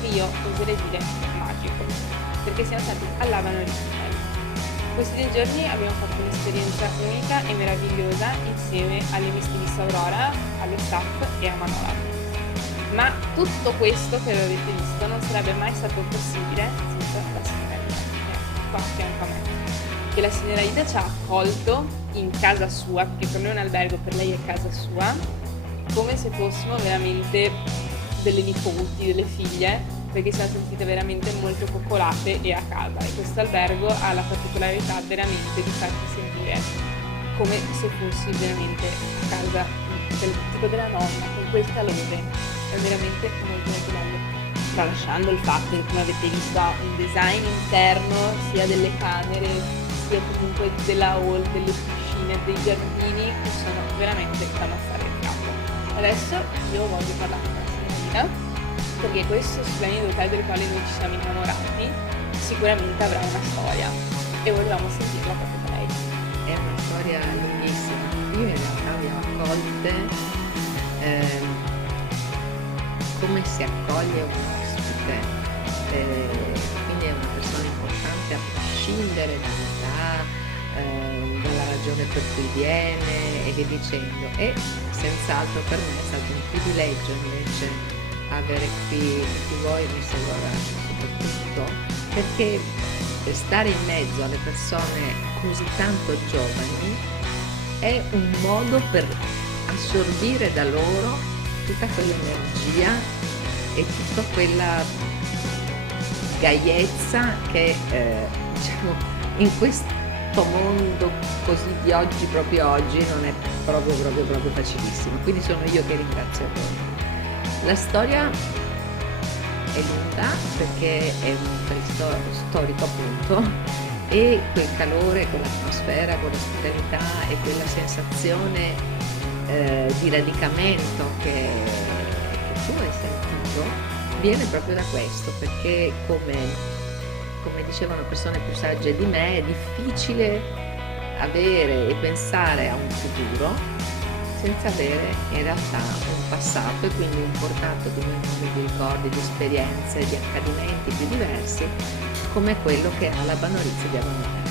che io oserei dire magico, perché siamo stati alla Banori. Questi 2 giorni abbiamo fatto un'esperienza unica e meravigliosa insieme all'estilista Aurora, allo staff e a Manola. Ma tutto questo che avete visto non sarebbe mai stato possibile senza la signora Ida, che è qua a fianco a me. Che la signora Ida ci ha accolto in casa sua, perché per noi è un albergo, per lei è casa sua, come se fossimo veramente delle nipoti, delle figlie, perché siamo sentite veramente molto coccolate e a casa, e questo albergo ha la particolarità veramente di farti sentire come se fossi veramente a casa tipo della nonna, con quel calore, è veramente molto molto bello. Tralasciando il fatto che, come avete visto, ha un design interno sia delle camere sia comunque della hall, delle piscine, dei giardini che sono veramente da mostrare il capo. Adesso io voglio parlare con la signorina, perché questo splendido hotel del quale noi ci siamo innamorati sicuramente avrà una storia e volevamo sentirla proprio da lei. È una storia lunghissima. Io in realtà vi ho accolte come si accoglie un ospite, quindi è una persona importante a prescindere dall'età, dalla ragione per cui viene e via dicendo. E senz'altro per me è stato un privilegio invece avere qui voi, mi seguono soprattutto perché stare in mezzo alle persone così tanto giovani è un modo per assorbire da loro tutta quell'energia e tutta quella gaiezza che diciamo in questo mondo così di oggi, proprio oggi, non è proprio facilissimo. Quindi sono io che ringrazio voi. La storia è lunga perché è un periodo storico appunto, e quel calore, quell'atmosfera, quell'ospitalità e quella sensazione di radicamento che tu hai sentito viene proprio da questo, perché come dicevano persone più sagge di me, è difficile avere e pensare a un futuro senza avere in realtà un passato e quindi un portato di memorie, di ricordi, di esperienze, di accadimenti più diversi come quello che ha la Banorizia di Avanore.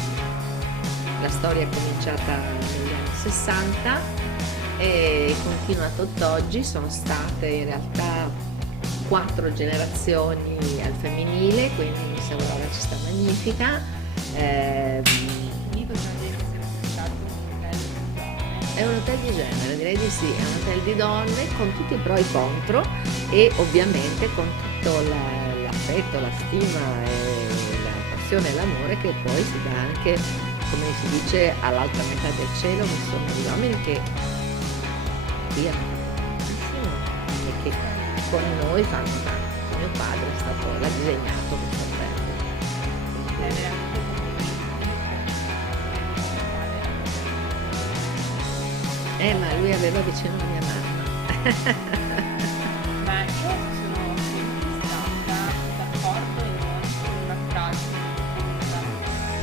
La storia è cominciata negli anni 60 e continua tutt'oggi. Sono state in realtà 4 generazioni al femminile, quindi Miss Aurora ci sta magnifica. È un hotel di genere, direi di sì, è un hotel di donne con tutti i pro e i contro, e ovviamente con tutto l'affetto, la stima e la passione e l'amore che poi si dà anche, come si dice, all'altra metà del cielo, che sono gli uomini che qui amano tantissimo e che con noi fanno tanto. Mio padre l'ha disegnato questo albergo. Ma lui aveva vicino la mia mamma. Ma io sono sempre stata d'accordo in una frase,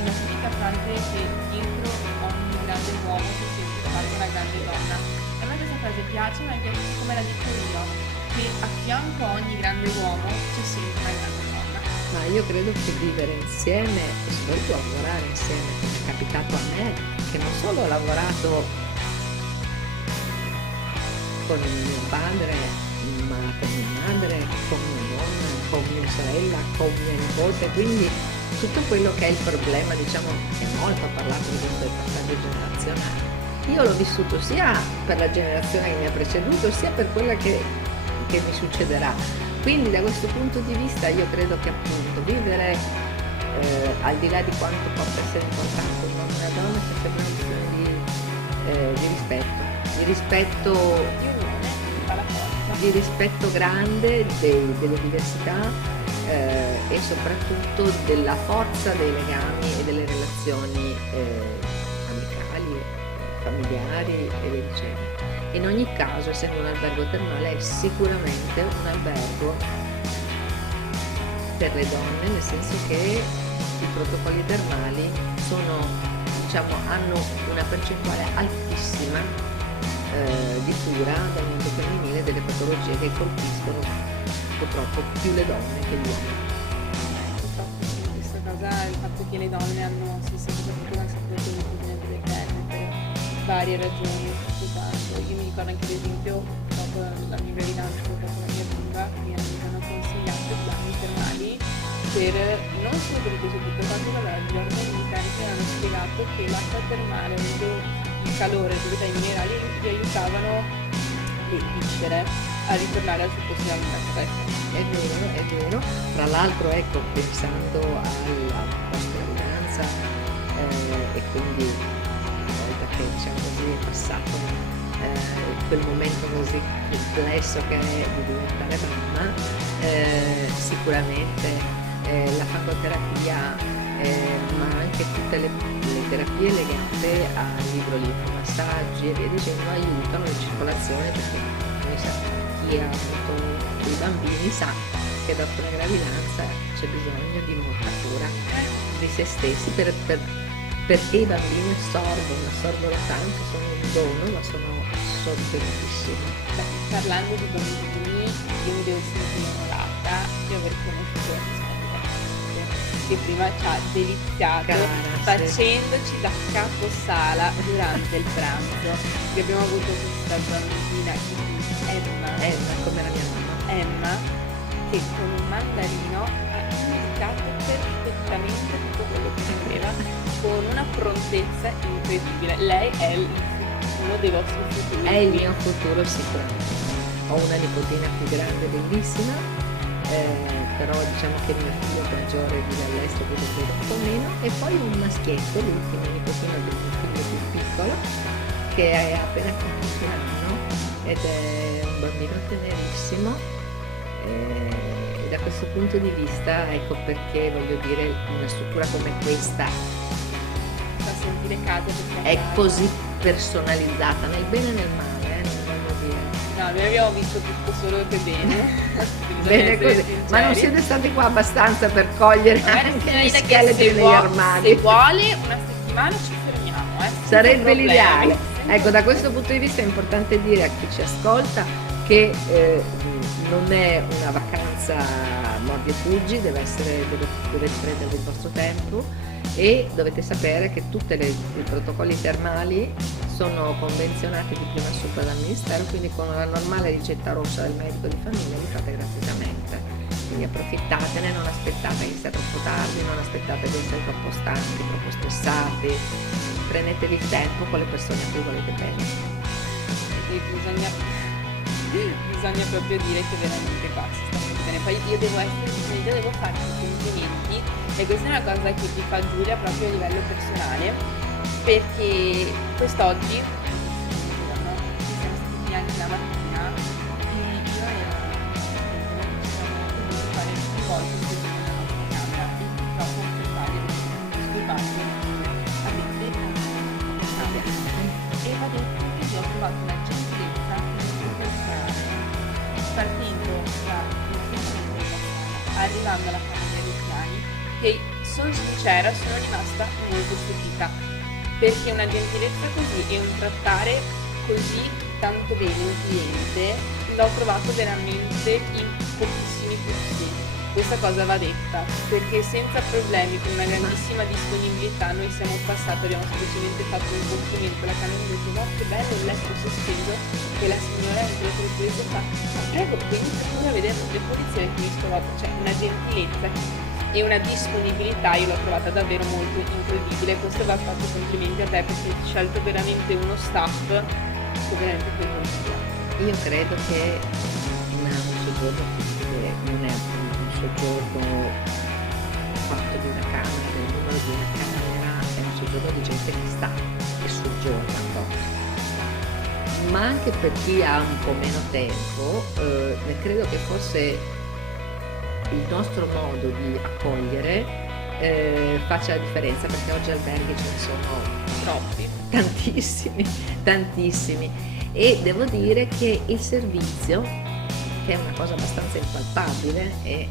una tipica frase che dietro ogni grande uomo si sente trovare una grande donna. A me questa frase piace, ma è come la dico io, che a fianco a ogni grande uomo c'è sempre una grande donna. Ma io credo che vivere insieme e soprattutto lavorare insieme, come è capitato a me, che non solo ho lavorato con mio padre, ma con mia madre, con mia nonna, con mia sorella, con mia nipote, quindi tutto quello che è il problema, diciamo, è molto parlato di questo passaggio generazionale. Io l'ho vissuto sia per la generazione che mi ha preceduto, sia per quella che mi succederà. Quindi da questo punto di vista io credo che appunto vivere al di là di quanto possa essere importante un uomo e una donna sia sempre una questione di rispetto grande delle diversità e soprattutto della forza dei legami e delle relazioni amicali, familiari e via dicendo. In ogni caso, essendo un albergo termale, è sicuramente un albergo per le donne, nel senso che i protocolli termali hanno una percentuale altissima di cura dal mondo femminile delle patologie che colpiscono purtroppo più le donne che gli uomini. Purtroppo sì, questa cosa, il fatto che le donne si sia soprattutto consapevolezza delle donne per varie ragioni, tutto quanto. Io mi ricordo anche ad esempio, dopo la mia gravidanza, dopo la mia bimba, mi hanno consigliato i bagni termali per, non solo per il peso, tutto quanto gli organi interni che hanno spiegato che l'acqua termale, avendo il calore e proprietà minerali, li aiutavano le viscere a ritornare al suo posto perfetto. È vero. Tra l'altro, ecco, pensando alla post-gravidanza, e quindi una volta che, diciamo così, è passato quel momento così complesso che è di diventare mamma, sicuramente la fagoterapia, ma anche tutte le terapie legate a idrolinfomassaggi e via dicendo aiutano la circolazione, perché chi ha avuto dei bambini sa che dopo una gravidanza c'è bisogno di molta cura di se stessi perché i bambini assorbono tanto, sono un dono, ma sono assorbentissimi. Parlando di bambini, io mi devo sentire onorata di aver conosciuto la mia che prima ci ha deliziato facendoci da caposala durante il pranzo. E abbiamo avuto questa bambina, Emma, come la mia mamma. Emma, che con un mandarino ha indicato perfettamente tutto quello che voleva, con una prontezza incredibile. Lei è uno dei vostri futuri. È il mio futuro sicuramente. Ho una nipotina più grande, bellissima, però diciamo che mio figlio maggiore vive all'estero, quindi vedo un po' meno, e poi un maschietto, l'ultimo nipotino del mio figlio più piccolo, che è appena compiuto un anno ed è un bambino tenerissimo, e da questo punto di vista ecco perché voglio dire una struttura come questa fa sentire casa è così personalizzata nel bene e nel male, non voglio dire. No, noi abbiamo visto tutto solo che bene. Bene così, ma non siete stati qua abbastanza per cogliere anche gli scheletri negli armadi. Se vuole una settimana ci fermiamo, sarebbe l'ideale. Ecco, da questo punto di vista è importante dire a chi ci ascolta che non è una vacanza mordi e fuggi, dovete prendervi il vostro tempo e dovete sapere che tutti i protocolli termali sono convenzionati di prima sopra dal Ministero, quindi con la normale ricetta rossa del medico di famiglia li fate gratuitamente. Quindi approfittatene, non aspettate che sia troppo tardi, non aspettate che siate troppo stanchi, troppo stressati, prendetevi il tempo con le persone a cui volete bene. E bisogna proprio dire che veramente qua si sta molto bene. Poi io devo farti i complimenti, e questa è una cosa che ti fa Giulia proprio a livello personale, perché quest'oggi siamo stati anche la mattina e io ero dovuto fare più volte così nella nostra camera, e purtroppo per sbaglio avete e va detto che io ho trovato una gentilezza personale partendo arrivando alla famiglia dei piani, che sono sincera, sono rimasta molto stupita, perché una gentilezza così e un trattare così tanto bene un cliente l'ho trovato veramente in pochissimi posti. Questa cosa va detta, perché senza problemi, con una grandissima disponibilità, noi siamo passati, abbiamo semplicemente fatto un complimento alla camera e detto: no, che bello il letto sospeso, che la signora entra per questo fa, ma prego, venite pure a vedere le pulizie che mi sto fatto. Cioè una gentilezza e una disponibilità io l'ho trovata davvero molto incredibile. Questo va fatto complimenti a te, perché hai scelto veramente uno staff che veramente per voi. Io credo che un soggiorno non è un soggiorno fatto di una camera, del numero di una camera, è un soggiorno di gente che sta e soggiorna proprio. Ma anche per chi ha un po' meno tempo, credo che forse il nostro modo di accogliere faccia la differenza, perché oggi alberghi ce ne sono Troppi. tantissimi, e devo dire che il servizio, che è una cosa abbastanza impalpabile e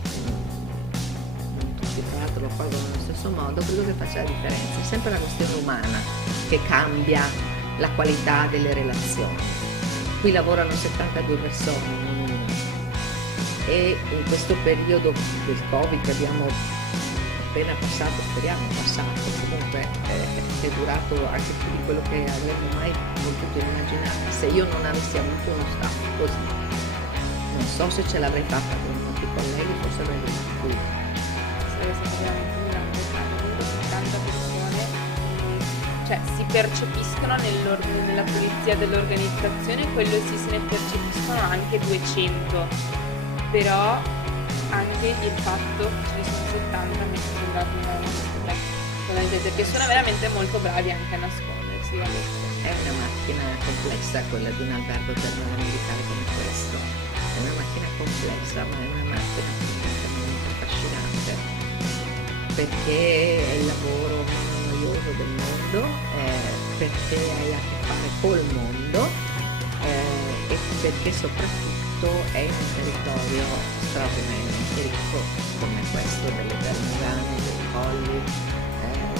non tutti tra l'altro lo colgono nello stesso modo, credo che faccia la differenza. È sempre la questione umana che cambia la qualità delle relazioni. Qui lavorano 72 persone, non una. e in questo periodo del Covid che abbiamo appena passato, speriamo passato, comunque è durato anche più di quello che avremmo mai potuto immaginare. Se io non avessi avuto uno staff così, non so se ce l'avrei fatta con molti colleghi, forse avrei dovuto più. Sarebbe stato veramente un grande cambio. Comunque 70 persone, cioè si percepiscono nella pulizia dell'organizzazione, quello sì, se ne percepiscono anche 200, però anche il fatto che ce ne sono 70 mi è sembrato una perché sono veramente molto bravi anche a nascondersi, va detto. È una macchina complessa quella di un albergo termale militare come questo. È una macchina complessa, ma è una macchina assolutamente affascinante, perché è il lavoro meno noioso del mondo, perché hai a che fare col mondo, e perché soprattutto è in un territorio straordinariamente ricco come questo delle Terme Urane, dei Colli,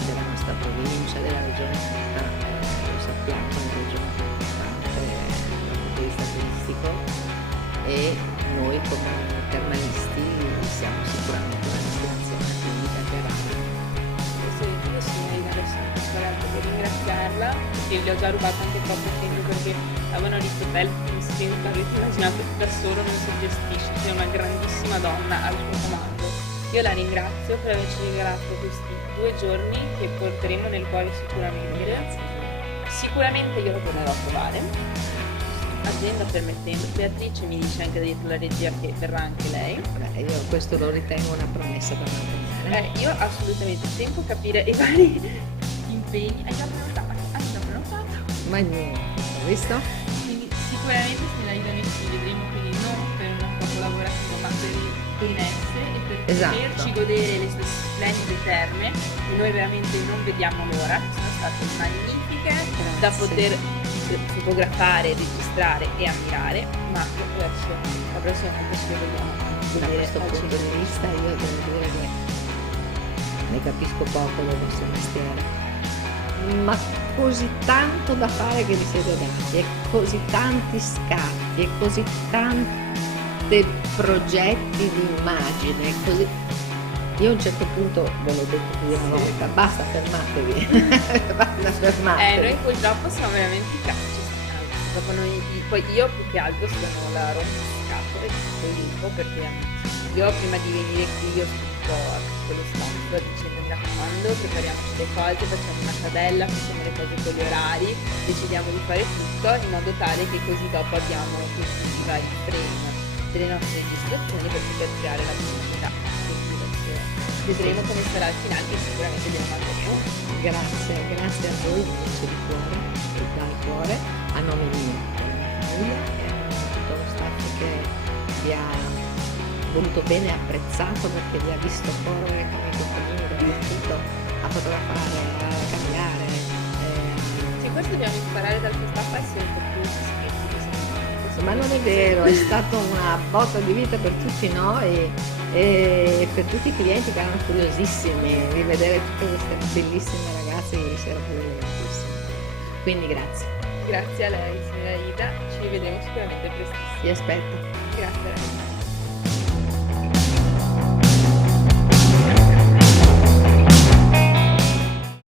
della nostra provincia, della regione tutta, lo sappiamo, è una regione più importante dal punto di vista turistico, e noi come termalisti siamo sicuramente una destinazione quindi da atterrare. Adesso io sono in adesso in questo momento per ringraziarla, perché gli ho già rubato anche troppo tempo perché stavano lì hotel insieme, avete immaginato da solo non si gestisce, c'è una grandissima donna al suo comando. Io la ringrazio per averci regalato questi 2 giorni che porteremo nel cuore sicuramente. Sicuramente io la tornerò a trovare, agenda permettendo. Beatrice mi dice anche dietro la regia che verrà anche lei. Beh, io questo lo ritengo una promessa da mantenere. Io assolutamente tempo capire i vari impegni. Hai già prenotato? Ma niente, hai visto? Quindi sicuramente se la Ida ci vedremo, quindi non per un rapporto lavorativo ma per il benessere e per poterci godere le sue splendide terme, che noi veramente non vediamo l'ora, che sono state magnifiche, da poter fotografare, registrare e ammirare, ma adesso la prossima volta ci vogliamo Da questo punto di vista io devo dire che ne capisco poco del vostro mestiere, ma così tanto da fare che vi siete dati, e così tanti scatti, e così tanti progetti di immagine, così. Io a un certo punto ve l'ho detto più di una volta, basta, fermatevi, basta, fermatevi. Noi purtroppo siamo veramente cazzo, proprio noi, poi io più che altro sono la rompiscatole di tutto il gruppo, perché io prima di venire qui ho scritto a tutto lo staff dicendo mi raccomando, prepariamoci le cose, facciamo una tabella, facciamo le cose con gli orari, decidiamo di fare tutto in modo tale che così dopo abbiamo tutti i vari frame delle nostre registrazioni per poter creare la pubblicità. Vedremo come sarà il finale, che sicuramente ve lo manderemo. Grazie a voi, grazie di cuore, dal cuore, a nome mio, della mia famiglia e a nome di tutto lo staff che vi ha voluto bene e apprezzato, perché vi ha visto correre come i compagni dappertutto, a fotografare, a cambiare. Sì, questo dobbiamo imparare dal suo staff a essere un po' più discreti. Ma non è vero, è stata una botta di vita per tutti noi e per tutti i clienti che erano curiosissimi di vedere tutte queste bellissime ragazze ieri sera, bellissime. Quindi grazie. Grazie a lei, signora Ida, ci rivedremo sicuramente prestissimo. Vi aspetto. Grazie a lei.